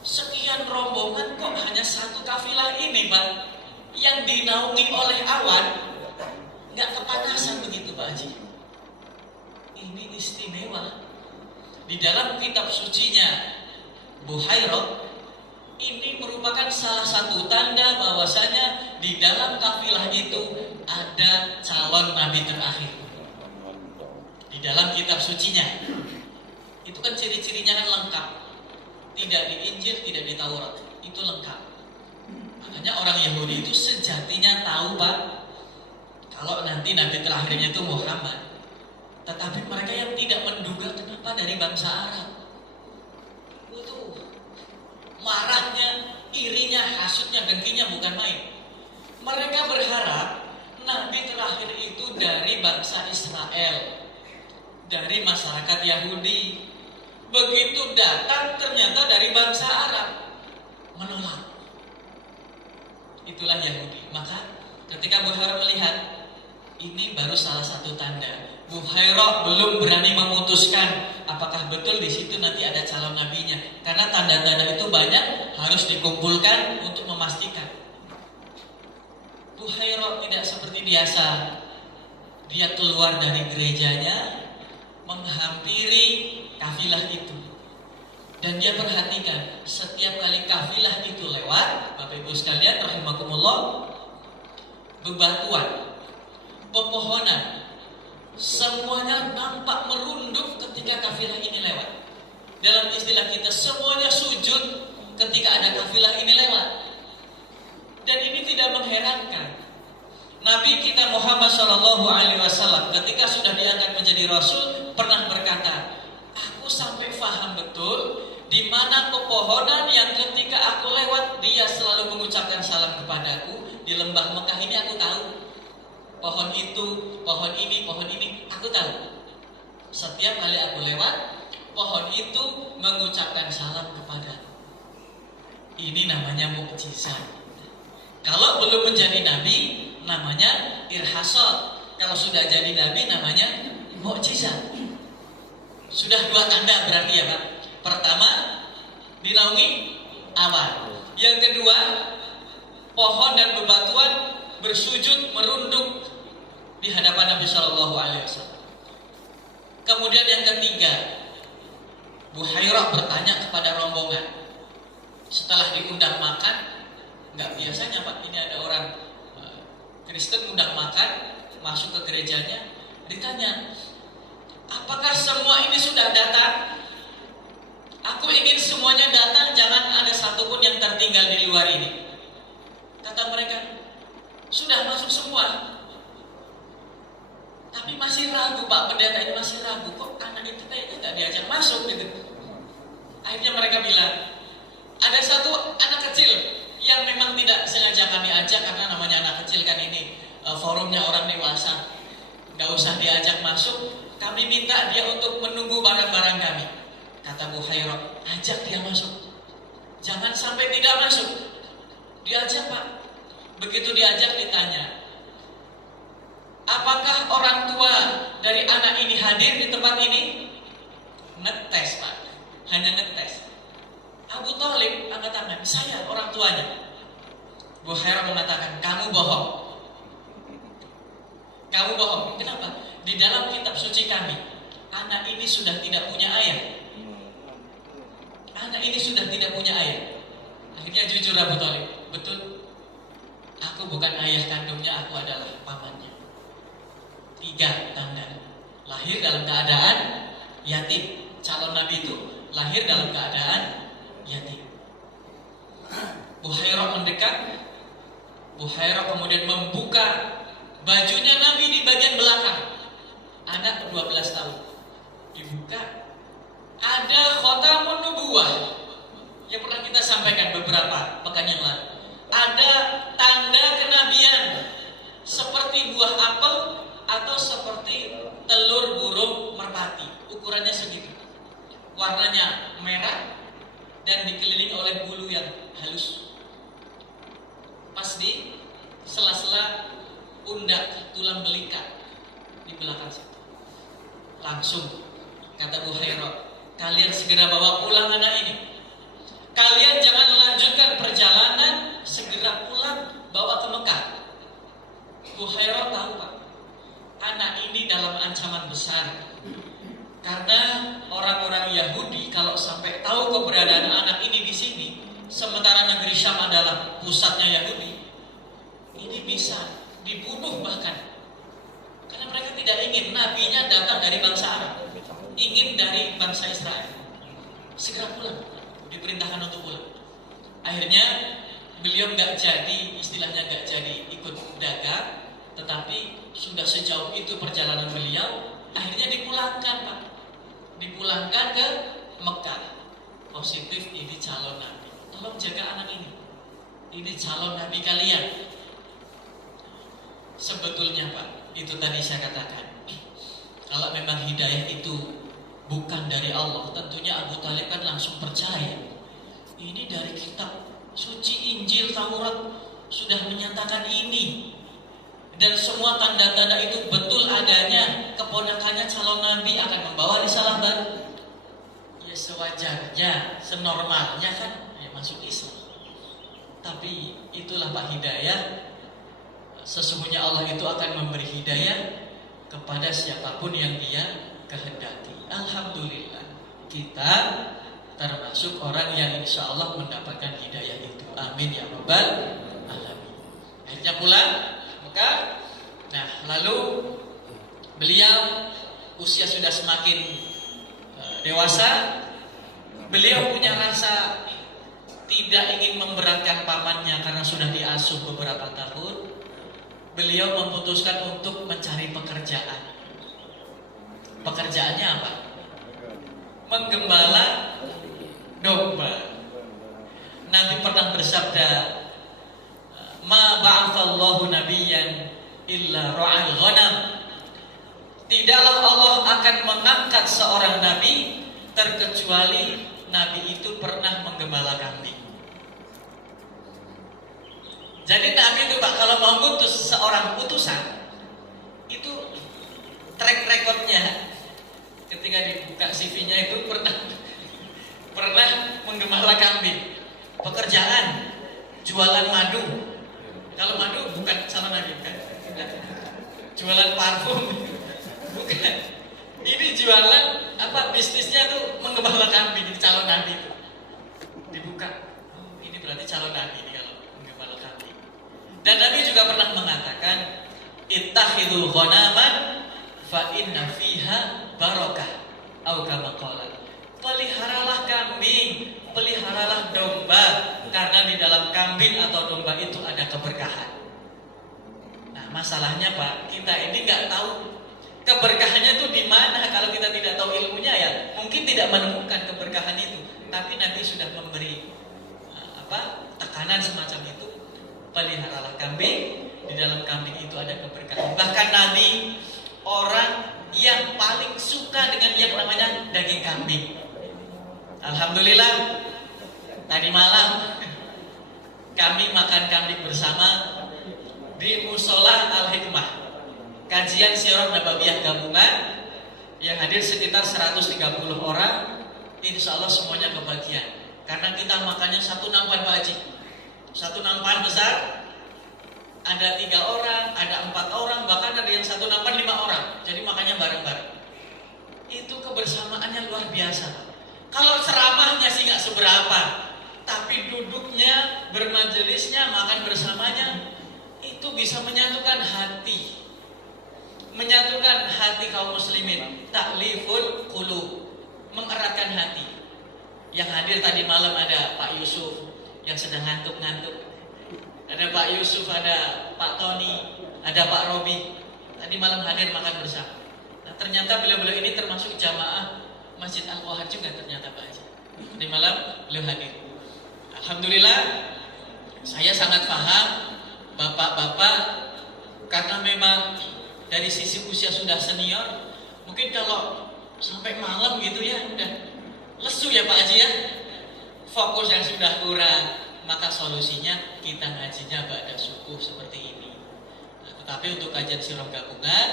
Sekian rombongan kok hanya satu kafilah ini, Pak, yang dinaungi oleh awan, nggak kepanasan begitu, Pak Haji. Ini istimewa. Di dalam kitab sucinya Buhairah, ini merupakan salah satu tanda bahwasanya di dalam kafilah itu ada calon nabi terakhir. Di dalam kitab sucinya itu kan ciri-cirinya kan lengkap. Tidak di Injil, tidak di Taurat, itu lengkap. Makanya orang Yahudi itu sejatinya tahu, Pak, kalau nanti nabi terakhirnya itu Muhammad. Tetapi mereka yang tidak menduga kenapa dari bangsa Arab. Itu marahnya, irinya, hasutnya, dengkinya bukan main. Mereka berharap nabi terakhir itu dari bangsa Israel, dari masyarakat Yahudi. Begitu datang ternyata dari bangsa Arab, menolak. Itulah Yahudi. Maka ketika Buhairah melihat, ini baru salah satu tanda. Buhairah belum berani memutuskan apakah betul di situ nanti ada calon nabinya, karena tanda-tanda itu banyak, harus dikumpulkan untuk memastikan. Buhairah tidak seperti biasa. Dia keluar dari gerejanya, menghampiri kafilah itu, dan dia perhatikan setiap kali kafilah itu lewat, Bapak Ibu sekalian rahimakumullah, bebatuan, pepohonan, semuanya nampak merunduk ketika kafilah ini lewat. Dalam istilah kita, semuanya sujud ketika ada kafilah ini lewat. Dan ini tidak mengherankan. Nabi kita Muhammad SAW ketika sudah diangkat menjadi Rasul pernah berkata, aku sampai faham betul di mana pepohonan yang ketika aku lewat dia selalu mengucapkan salam kepadaku. Di lembah Mekah ini aku tahu pohon itu, pohon ini aku tahu. Setiap kali aku lewat, pohon itu mengucapkan salam kepadaku. Ini namanya mukjizat. Kalau belum menjadi nabi namanya irhasat. Kalau sudah jadi nabi namanya mukjizat. Sudah dua tanda berarti ya, Pak. Pertama, dinaungi awan. Yang kedua, pohon dan bebatuan bersujud merunduk di hadapan Nabi Shallallahu Alaihi Wasallam. Kemudian yang ketiga, Buhairah bertanya kepada rombongan setelah diundang makan. Nggak biasanya, Pak, ini ada orang Kristen undang makan, masuk ke gerejanya, ditanya, apakah semua ini sudah datang? Aku ingin semuanya datang, jangan ada satupun yang tertinggal di luar ini. Kata mereka, sudah masuk semua. Tapi masih ragu, Pak, pendeta ini masih ragu, kok anak itu kayaknya nggak diajak masuk gitu. Akhirnya mereka bilang, ada satu anak kecil yang memang tidak sengaja kami ajak, karena namanya anak kecil kan ini forumnya orang dewasa, nggak usah diajak masuk. Kami minta dia untuk menunggu barang-barang kami. Kata Buhairah, ajak dia masuk, jangan sampai tidak masuk. Diajak, Pak. Begitu diajak ditanya, apakah orang tua dari anak ini hadir di tempat ini? Ngetes, Pak, hanya ngetes. Abu Thalib angkat tangan, saya orang tuanya. Buhairah mengatakan, kamu bohong. Kamu bohong. Kenapa? Di dalam kitab suci kami anak ini sudah tidak punya ayah. Anak ini sudah tidak punya ayah. Akhirnya jujur Abu Thalib, betul, aku bukan ayah kandungnya, aku adalah pamannya. 3 tanda. Lahir dalam keadaan yatim. Calon Nabi itu lahir dalam keadaan yatim. Buhairah mendekat. Buhairah kemudian membuka bajunya Nabi di bagian belakang. Anak 12 tahun. Dibuka. Ada khatamun nubuwah yang pernah kita sampaikan beberapa pekan yang lalu. Ada tanda kenabian seperti buah apel atau seperti telur burung merpati. Ukurannya segitu. Warnanya merah dan dikelilingi oleh bulu yang halus. Pas di sela-sela pundak tulang belikat di belakang situ. Langsung kata Buhairah, kalian segera bawa pulang anak ini. Kalian jangan melanjutkan perjalanan, segera pulang bawa ke Mekah. Buhairah tahu Pak, anak ini dalam ancaman besar. Karena orang-orang Yahudi kalau sampai tahu keberadaan anak ini di sini, sementara negeri Syam adalah pusatnya Yahudi, ini bisa dibunuh bahkan. Karena mereka tidak ingin nabinya datang dari bangsa Arab, ingin dari bangsa Israel. Segera pulang, diperintahkan untuk pulang. Akhirnya beliau nggak jadi, istilahnya nggak jadi ikut dagang, tetapi sudah sejauh itu perjalanan beliau, akhirnya dipulangkan Pak. Dipulangkan ke Mekah. Positif, ini calon nabi. Tolong jaga anak ini. Ini calon nabi kalian. Sebetulnya Pak, itu tadi saya katakan, kalau memang hidayah itu bukan dari Allah, tentunya Abu Thalib kan langsung percaya. Ini dari kitab suci Injil, Taurat sudah menyatakan ini. Dan semua tanda-tanda itu betul adanya. Keponakannya calon nabi akan membawa risalah baru. Ya sewajarnya, senormalnya kan ya masuk Islam. Tapi itulah Pak hidayah. Sesungguhnya Allah itu akan memberi hidayah kepada siapapun yang Dia kehendaki. Alhamdulillah, kita termasuk orang yang insya Allah mendapatkan hidayah itu. Amin ya rabbal alamin. Akhirnya pulang Mekah. Nah, lalu beliau usia sudah semakin dewasa. Beliau punya rasa tidak ingin memberatkan pamannya karena sudah diasuh beberapa tahun. Beliau memutuskan untuk mencari pekerjaan. Pekerjaannya apa? Menggembala domba. Nabi pernah bersabda, "Ma ba'atsallahu nabiyyan illa ra'al ghanam." Tidaklah Allah akan mengangkat seorang nabi terkecuali nabi itu pernah menggembala kambing. Jadi nabi itu Pak kalau mau ngutus seorang utusan, itu track recordnya ketika dibuka CV-nya itu pernah menggembala kambing. Pekerjaan jualan madu. Kalau madu bukan salah nabi kan? Jualan parfum bukan. Ini jualan apa, bisnisnya tuh menggembala kambing. Ini calon nabi itu dibuka. Oh, ini berarti calon nabi ini kalau menggembala kambing. Dan Nabi juga pernah mengatakan, ittakhidul ghanaman fa inna fiha barakah. Atau kama qala, peliharalah kambing, peliharalah domba, karena di dalam kambing atau domba itu ada keberkahan. Nah, masalahnya Pak, kita ini nggak tahu keberkahannya itu di mana. Kalau kita tidak tahu ilmunya ya mungkin tidak menemukan keberkahan itu. Tapi Nabi sudah memberi tekanan semacam itu. Peliharalah kambing, di dalam kambing itu ada keberkahan. Bahkan Nabi orang yang paling suka dengan yang namanya daging kambing. Alhamdulillah, tadi malam kami makan kambing bersama di Musola Al-Hikmah, kajian Sirah Nabawiyah gabungan yang hadir sekitar 130 orang. Insya Allah semuanya kebagian, karena kita makannya satu nampan Pak Haji. Satu nampan besar, ada 3 orang, ada 4 orang, bahkan ada yang satu nampan 5 orang. Jadi makannya bareng-bareng. Itu itu kebersamaannya luar biasa. Kalau ceramahnya sih nggak seberapa, tapi duduknya, bermajelisnya, makan bersamanya, itu bisa menyatukan hati. Menyatukan hati kaum muslimin. Ta'liful qulub, mengeratkan hati. Yang hadir tadi malam ada Pak Yusuf yang sedang ngantuk-ngantuk. Ada Pak Yusuf, ada Pak Tony, ada Pak Robi. Tadi malam hadir makan bersama. Nah, ternyata beliau-beliau ini termasuk jamaah Masjid Al-Wahhab juga ternyata Pak Haji. Tadi malam beliau hadir. Alhamdulillah, saya sangat paham bapak-bapak, karena memang dari sisi usia sudah senior. Mungkin kalau sampai malam gitu ya udah lesu ya Pak Haji ya. Fokus yang sudah kurang, maka solusinya kita ngajinya ba'da subuh seperti ini. Nah, tetapi untuk kajian sirah gabungan,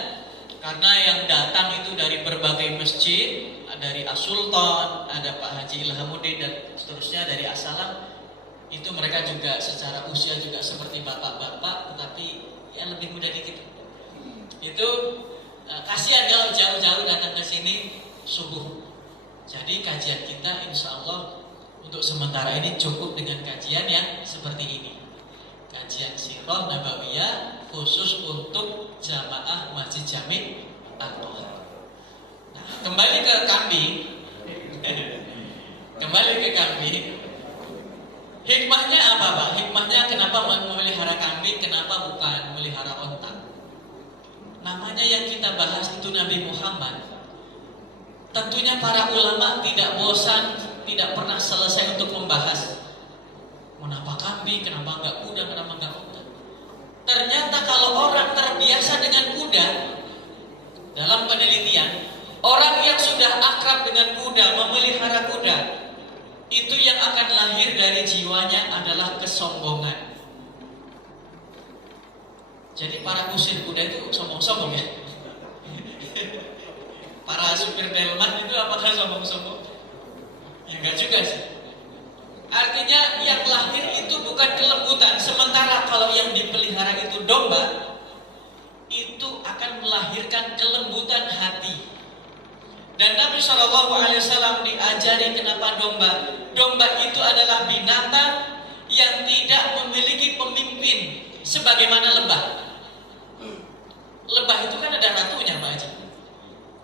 karena yang datang itu dari berbagai masjid, dari As-Sultan, ada Pak Haji Ilhamuddin dan seterusnya dari As-Salam, itu mereka juga secara usia juga seperti bapak-bapak, tetapi ya lebih muda dikit. Itu kasihan kalau jauh-jauh datang ke sini subuh. Jadi kajian kita insya Allah untuk sementara ini cukup dengan kajian yang seperti ini. Kajian Sirah Nabawiyah khusus untuk jamaah Masjid Jami' Al-Tohar. Nah, kembali ke kambing. Kembali ke kambing. Hikmahnya apa Pak? Hikmahnya kenapa memelihara kambing, kenapa bukan memelihara onta? Namanya yang kita bahas itu Nabi Muhammad. Tentunya para ulama tidak bosan, tidak pernah selesai untuk membahas kenapa kambing, kenapa enggak kuda, kenapa enggak onta. Ternyata kalau orang terbiasa dengan kuda, dalam penelitian, orang yang sudah akrab dengan kuda, memelihara kuda, itu yang akan lahir dari jiwanya adalah kesombongan. Jadi para kusir kuda itu sombong-sombong ya. Para supir delman itu apakah sombong-sombong? Ya enggak juga sih. Artinya yang lahir itu bukan kelembutan. Sementara kalau yang dipelihara itu domba, itu akan melahirkan kelembutan hati. Dan Nabi SAW diajari kenapa domba. Domba itu adalah binatang yang tidak memiliki pemimpin sebagaimana lebah. Lebah itu kan ada ratunya Pak Haji.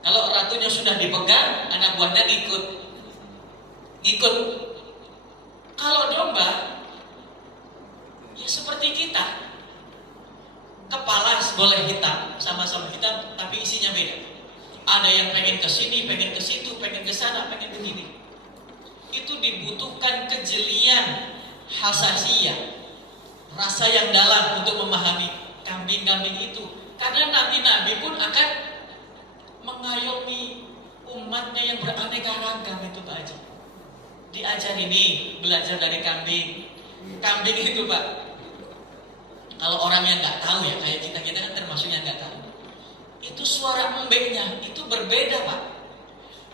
Kalau ratunya sudah dipegang, anak buahnya ngikut. Kalau domba, ya seperti kita. Kepala boleh hitam, sama-sama hitam, tapi isinya beda. Ada yang pengen ke sini, pengen ke situ, pengen ke sana, pengen begini. Itu dibutuhkan kejelian hasasiyah, rasa yang dalam untuk memahami kambing-kambing itu. Karena nabi-nabi pun akan mengayomi umatnya yang beraneka ragam itu Pak Haji. Diajar ini, belajar dari kambing. Kambing itu Pak, kalau orang yang nggak tahu ya, kayak kita kan termasuk yang nggak tahu. Itu suara embeknya itu berbeda Pak.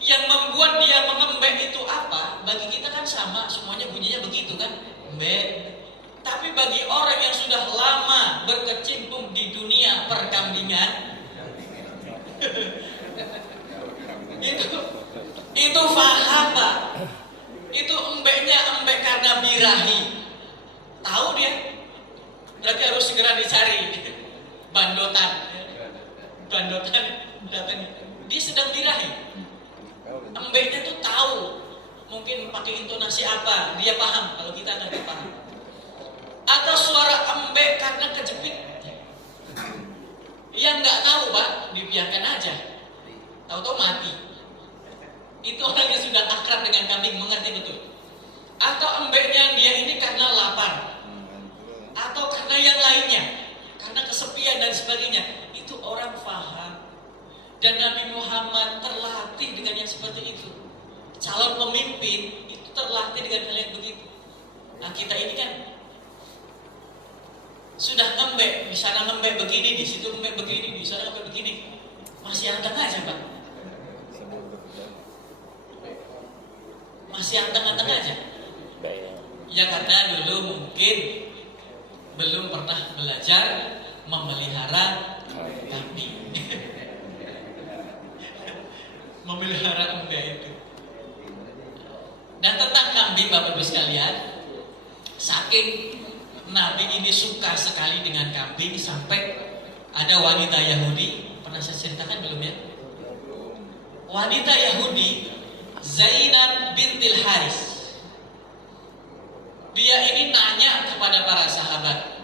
Yang membuat dia mengembek itu apa? Bagi kita kan sama, semuanya bunyinya begitu kan, embek. Tapi bagi orang yang sudah lama berkecimpung di dunia perkambingan, itu faham Pak. Itu embeknya embek karena birahi. Tahu dia? Berarti harus segera dicari bandotan datangnya. Dia sedang birahi. Embeknya tuh tahu. Mungkin pakai intonasi apa, dia paham. Kalau kita nggak paham. Atau suara embek karena kejepit. Yang nggak tahu Pak, dibiarkan aja. Tahu-tahu mati. Itu orang yang sudah akrab dengan kambing, mengerti betul. Atau embeknya dia ini karena lapar, atau karena yang lainnya, karena kesepian dan sebagainya. Itu orang faham. Dan Nabi Muhammad terlatih dengan yang seperti itu. Calon pemimpin itu terlatih dengan hal yang begitu. Nah kita ini kan sudah ngembek, di sana ngembek begini, di situ ngembek begini, di sana ngembek begini. Masih anteng aja Pak. Masih anteng-anteng aja. Ya karena dulu mungkin belum pernah belajar memelihara kambing. memelihara unta itu. Dan tentang kambing, Bapak Ibu sekalian, saking Nabi ini suka sekali dengan kambing sampai ada wanita Yahudi, pernah saya ceritakan belum ya? Wanita Yahudi Zainab bintil Haris, dia ini nanya kepada para sahabat,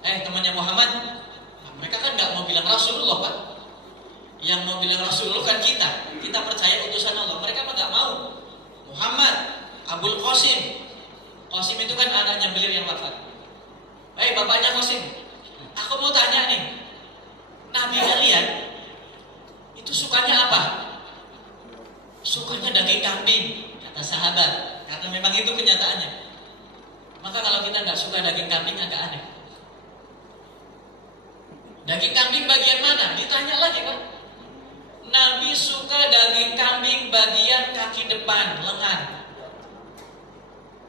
temannya Muhammad, mereka kan nggak mau bilang Rasulullah Pak, yang mau bilang Rasulullah kan kita percaya utusan Allah, mereka mah nggak mau. Muhammad, Abul Qasim, Qasim itu kan anaknya beliau yang wafat. Bapaknya Qasim, aku mau tanya nih, Nabi kalian itu sukanya apa? Sukanya daging kambing, kata sahabat, karena memang itu kenyataannya. Maka kalau kita nggak suka daging kambing agak aneh. Daging kambing bagian mana? Ditanya lagi Pak. Nabi suka daging kambing bagian kaki depan, lengan.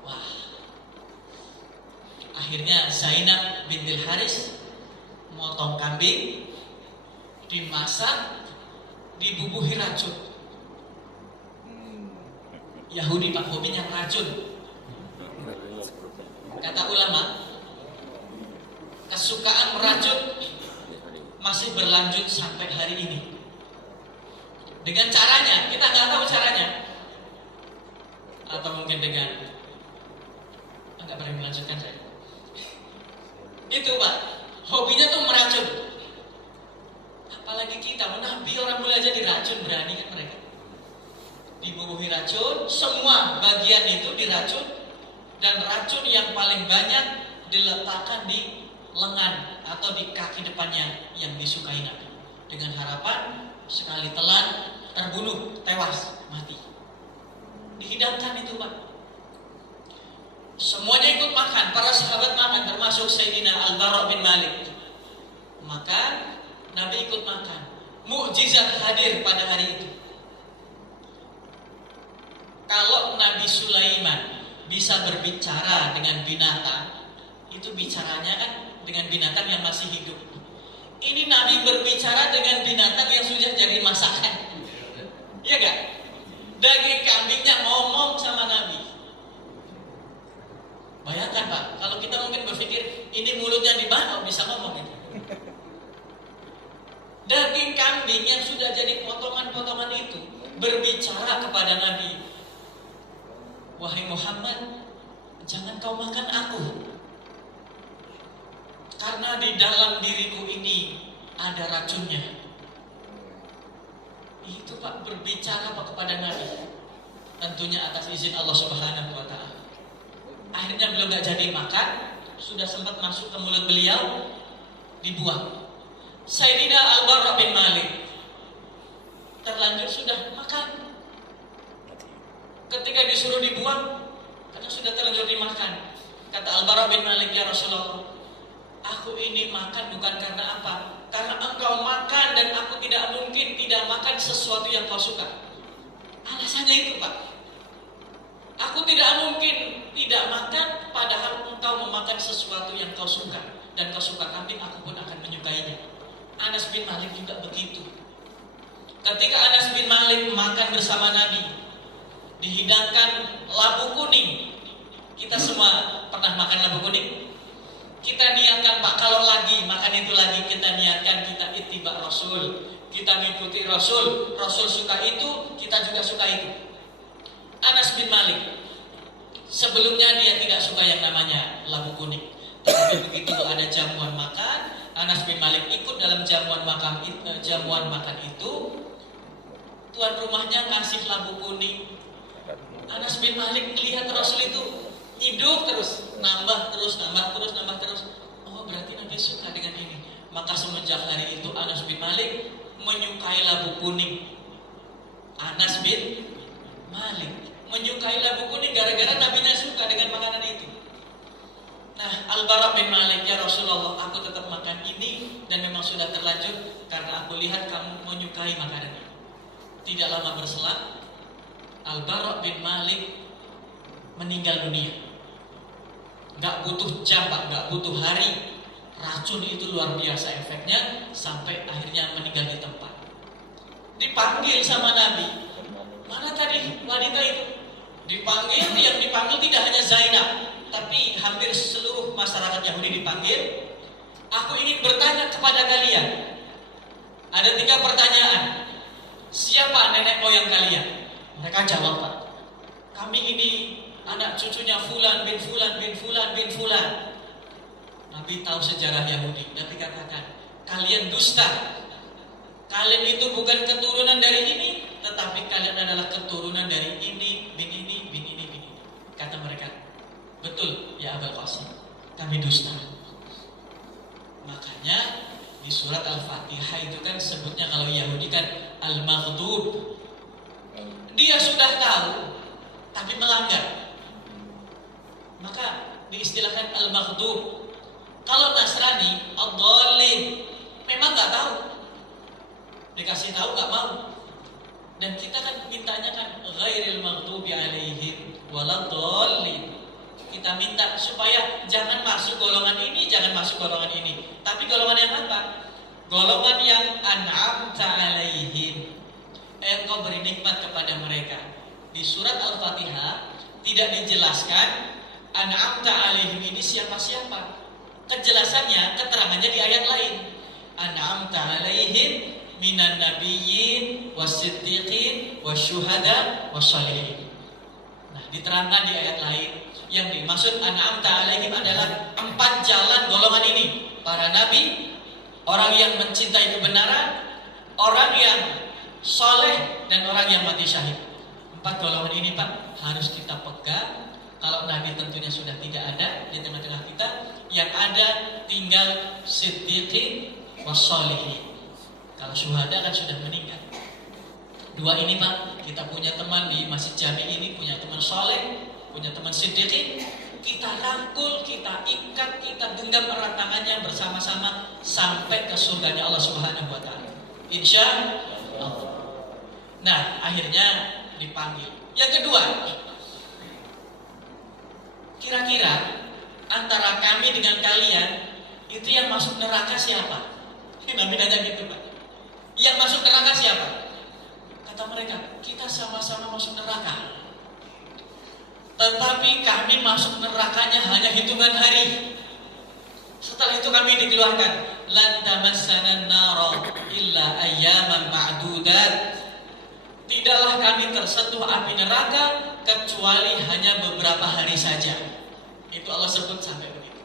Wah. Akhirnya Zainab bintil Haris motong kambing, dimasak, dibubuhi racun. Yahudi Pak, hobinya racun. Kata ulama, kesukaan meracun masih berlanjut sampai hari ini. Dengan caranya, kita nggak tahu caranya. Atau mungkin dengan nggak berani melanjutkan saya. Itu Pak, hobinya tuh meracun. Apalagi kita, Nabi orang mulai aja diracun, berani kan mereka. Dibubuhi racun, semua bagian itu diracun, dan racun yang paling banyak diletakkan di lengan atau di kaki depannya yang disukai Nabi, dengan harapan sekali telan terbunuh, tewas, mati. Dihidangkan itu Pak. Semuanya ikut makan, para sahabat makan, termasuk Sayyidina Al-Bara bin Malik. Maka Nabi ikut makan. Mukjizat hadir pada hari itu. Kalau Nabi Sulaiman bisa berbicara dengan binatang, itu bicaranya kan dengan binatang yang masih hidup. Ini Nabi berbicara dengan binatang yang sudah jadi masakan. Iya gak? Daging kambingnya ngomong sama Nabi. Bayangkan Pak, kalau kita mungkin berpikir ini mulutnya di mana bisa ngomong gitu. Daging kambing yang sudah jadi potongan-potongan itu berbicara kepada Nabi. Wahai Muhammad, jangan kau makan aku, karena di dalam diriku ini ada racunnya. Itu Pak, berbicara Pak kepada Nabi, tentunya atas izin Allah Subhanahu wa Ta'ala. Akhirnya beliau gak jadi makan, sudah sempat masuk ke mulut beliau, dibuang. Sayyidina Al-Bara bin Malik terlanjur sudah makan. Ketika disuruh dibuang, karena sudah terlanjur dimakan, kata Al-Bara bin Malik, ya Rasulullah, aku ini makan bukan karena apa? Karena engkau makan dan aku tidak mungkin tidak makan sesuatu yang kau suka. Alasannya itu Pak, aku tidak mungkin tidak makan padahal engkau memakan sesuatu yang kau suka. Dan kau suka kambing, aku pun akan menyukainya. Anas bin Malik juga begitu. Ketika Anas bin Malik makan bersama Nabi, dihidangkan labu kuning. Kita semua pernah makan labu kuning. Kita niatkan Pak, kalau lagi makan itu lagi, kita niatkan kita ittiba Rasul, kita mengikuti Rasul. Rasul suka itu, kita juga suka itu. Anas bin Malik sebelumnya dia tidak suka yang namanya labu kuning, tapi begitu ada jamuan makan, Anas bin Malik ikut dalam jamuan makan itu. Tuan rumahnya ngasih labu kuning. Anas bin Malik melihat Rasul itu hidup terus, nambah terus. Oh, berarti Nabi suka dengan ini. Maka semenjak hari itu Anas bin Malik menyukai labu kuning. Anas bin Malik menyukai labu kuning gara-gara Nabinya suka dengan makanan itu. Nah, Al-Bara bin Malik, ya Rasulullah, aku tetap makan ini dan memang sudah terlanjur karena aku lihat kamu menyukai makanan ini. Tidak lama berselang, Al-Bara bin Malik meninggal dunia. Gak butuh jam Pak, gak butuh hari, racun itu luar biasa efeknya sampai akhirnya meninggal di tempat. Dipanggil sama Nabi, Mana tadi wanita itu? Dipanggil, yang dipanggil tidak hanya Zainab, tapi hampir seluruh masyarakat Yahudi dipanggil. Aku ingin bertanya kepada kalian. Ada 3 pertanyaan. Siapa nenek moyang kalian? Mereka jawab, Pak, kami ini anak cucunya Fulan bin Fulan bin Fulan bin Fulan. Nabi tahu sejarah Yahudi. Nabi katakan, kalian dusta. Kalian itu bukan keturunan dari ini, tetapi kalian adalah keturunan dari ini, bin ini, bin ini, bin ini. Kata mereka, betul ya Abul Qasim, kami dusta. Makanya di surat Al-Fatihah itu kan sebutnya kalau Yahudi kan Al-Maghdub. Dia sudah tahu tapi melanggar, maka diistilahkan Al-Maghdub. Kalau Nasrani Ad-Dallin, memang nggak tahu, dikasih tahu nggak mau. Dan kita kan mintanya kan ghairil maghdubi alaihim waladdallin. Kita minta supaya jangan masuk golongan ini, jangan masuk golongan ini. Tapi golongan yang apa? Golongan yang an'amta alaihim, engkau beri nikmat kepada mereka. Di surat Al-Fatihah tidak dijelaskan an'amta alaihim ini siapa-siapa. Kejelasannya, keterangannya di ayat lain. An'amta alaihim minan nabiyyin wasiddiqin wasyuhada wassalihin. Nah, diterangkan di ayat lain. Yang dimaksud an'amta alaihim adalah 4 jalan golongan ini. Para nabi, orang yang mencintai kebenaran, orang yang soleh, dan orang yang mati syahid. 4 golongan ini, Pak, harus kita pegang. Kalau nabi tentunya sudah tidak ada di tengah-tengah kita, yang ada tinggal siddiqin wassalihin. Kalau syuhada kan sudah meninggal. 2 ini, Pak, kita punya teman di Masjid Jami ini, punya teman soleh, punya teman siddiqin, kita rangkul, kita ikat, kita genggam erat tangannya bersama-sama sampai ke surganya Allah Subhanahu wa taala. Insya Allah. Nah, akhirnya dipanggil. Yang kedua, kira-kira antara kami dengan kalian itu yang masuk neraka siapa? Nabi nanya gitu, Pak. Yang masuk neraka siapa? Kata mereka, kita sama-sama masuk neraka, tetapi kami masuk nerakanya hanya hitungan hari. Setelah itu kami dikeluarkan. Lan tamassana an-nar illa ayyaman ma'dudat. Tidaklah kami tersentuh api neraka kecuali hanya beberapa hari saja. Itu Allah sebut sampai begitu.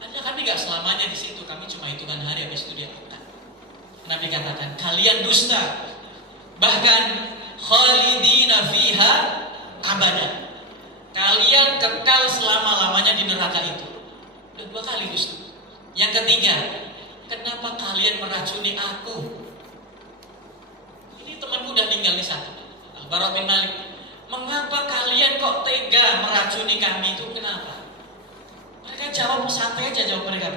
Hanya kami gak selamanya di situ, kami cuma hitungan hari, habis itu dia angkat. Nabi katakan, kalian dusta. Bahkan khalidina fiha abada. Kalian kekal selama-lamanya di neraka itu. Udah 2 kali dusta. Yang ketiga, kenapa kalian meracuni aku? Ini temanku udah tinggal di sana, Al-Bara bin Malik. Mengapa kalian kok tega meracuni kami itu? Kenapa? Mereka jawab santai aja, jawab mereka.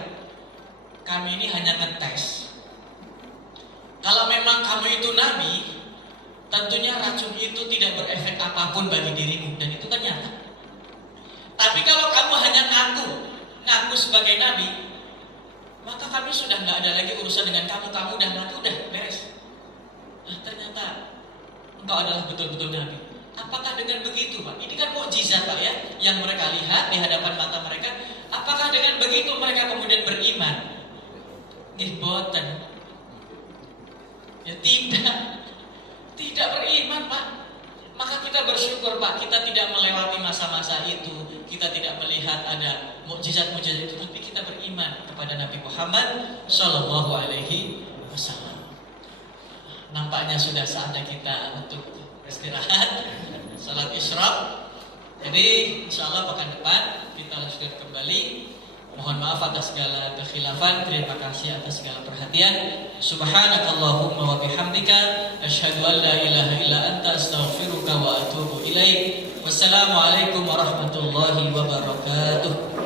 Kami ini hanya ngetes. Kalau memang kamu itu nabi, tentunya racun itu tidak berefek apapun bagi dirimu, dan itu kan nyata. Tapi kalau kamu hanya ngaku sebagai nabi, maka kami sudah nggak ada lagi urusan dengan kamu. Kamu udah mati, udah beres. Nah, ternyata engkau adalah betul-betul nabi. Apakah dengan begitu, Pak? Ini kan mukjizat, Pak, ya, yang mereka lihat di hadapan mata mereka. Apakah dengan begitu mereka kemudian beriman? Boten. Ya tidak beriman, Pak. Maka kita bersyukur, Pak, kita tidak melewati masa-masa itu, kita tidak melihat ada mukjizat-mukjizat itu, tapi kita beriman kepada Nabi Muhammad Shallallahu Alaihi Wasallam. Nampaknya sudah saatnya kita untuk istirahat, salat isyraq. Jadi insya Allah pekan depan kita lanjutkan kembali. Mohon maaf atas segala kekhilafan. Terima kasih atas segala perhatian. Subhanakallahumma wa bihamdika asyhadu an la ilaha illa anta astaghfiruka wa atubu ilaik. Wassalamualaikum warahmatullahi wabarakatuh.